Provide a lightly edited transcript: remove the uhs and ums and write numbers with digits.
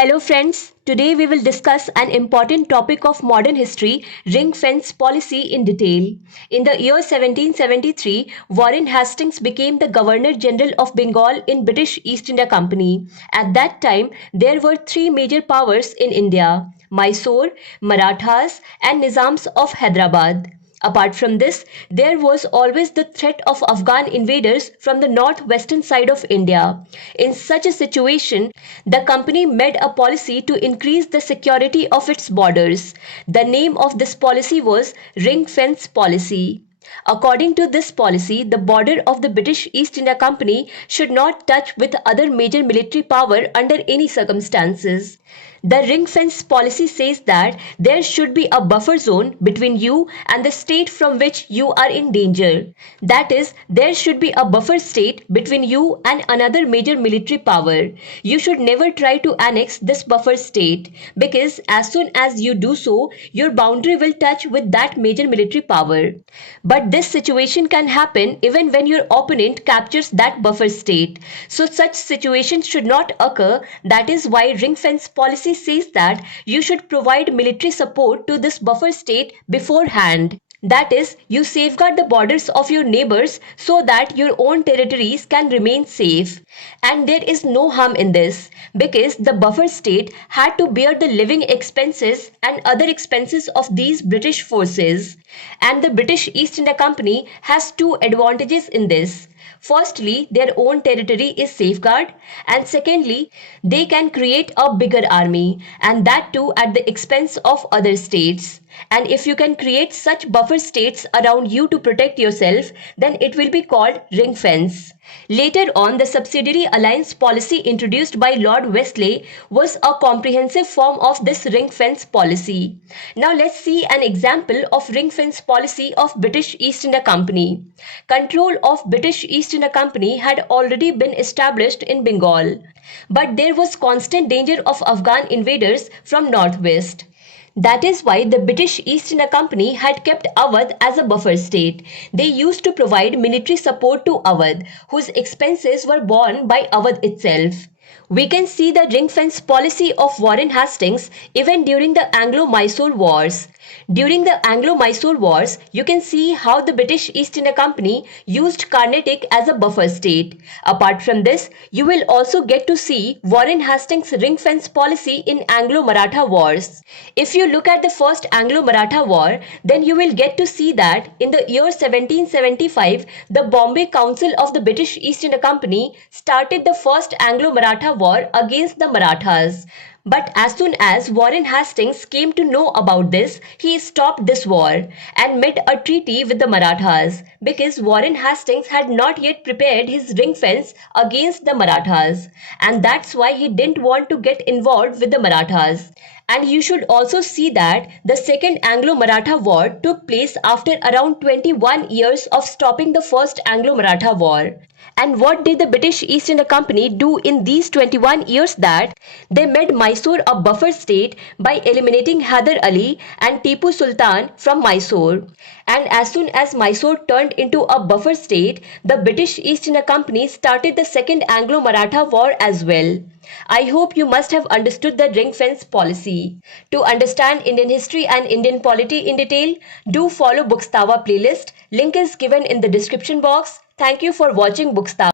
Hello friends, today we will discuss an important topic of modern history, ring fence policy in detail. In the year 1773, Warren Hastings became the Governor General of Bengal in British East India Company. At that time, there were three major powers in India: Mysore, Marathas and Nizams of Hyderabad. Apart from this, there was always the threat of Afghan invaders from the northwestern side of India. In such a situation, the company made a policy to increase the security of its borders. The name of this policy was Ring Fence Policy. According to this policy, the border of the British East India Company should not touch with other major military power under any circumstances. The ring fence policy says that there should be a buffer zone between you and the state from which you are in danger. That is, there should be a buffer state between you and another major military power. You should never try to annex this buffer state, because as soon as you do so, your boundary will touch with that major military power. But this situation can happen even when your opponent captures that buffer state. So such situations should not occur. That is why ring fence policy says that you should provide military support to this buffer state beforehand. That is, you safeguard the borders of your neighbors so that your own territories can remain safe. And there is no harm in this, because the buffer state had to bear the living expenses and other expenses of these British forces. And the British East India Company has two advantages in this. Firstly, their own territory is safeguarded, and secondly, they can create a bigger army, and that too at the expense of other states. And if you can create such buffer states around you to protect yourself, then it will be called ring fence. Later on, the subsidiary alliance policy introduced by Lord Wesley was a comprehensive form of this ring fence policy. Now let's see an example of ring fence policy of British East India Company. Control of British East India Company had already been established in Bengal, but there was constant danger of Afghan invaders from northwest. That is why the British East India Company had kept Awadh as a buffer state. They used to provide military support to Awadh, whose expenses were borne by Awadh itself. We can see the ring fence policy of Warren Hastings even during the Anglo-Mysore Wars. During the Anglo-Mysore Wars, you can see how the British East India Company used Carnatic as a buffer state. Apart from this, you will also get to see Warren Hastings' ring fence policy in Anglo-Maratha Wars. If you look at the first Anglo-Maratha War, then you will get to see that in the year 1775, the Bombay Council of the British East India Company started the first Anglo-Maratha War against the Marathas. But as soon as Warren Hastings came to know about this, he stopped this war and made a treaty with the Marathas, because Warren Hastings had not yet prepared his ring fence against the Marathas, and that's why he didn't want to get involved with the Marathas. And you should also see that the Second Anglo-Maratha War took place after around 21 years of stopping the First Anglo-Maratha War. And what did the British East India Company do in these 21 years? That they made Mysore a buffer state by eliminating Hyder Ali and Tipu Sultan from Mysore. And as soon as Mysore turned into a buffer state, the British East India Company started the Second Anglo-Maratha War as well. I hope you must have understood the ring fence policy. To understand Indian history and Indian polity in detail, do follow Bookstawa playlist. Link is given in the description box. Thank you for watching Bookstawa.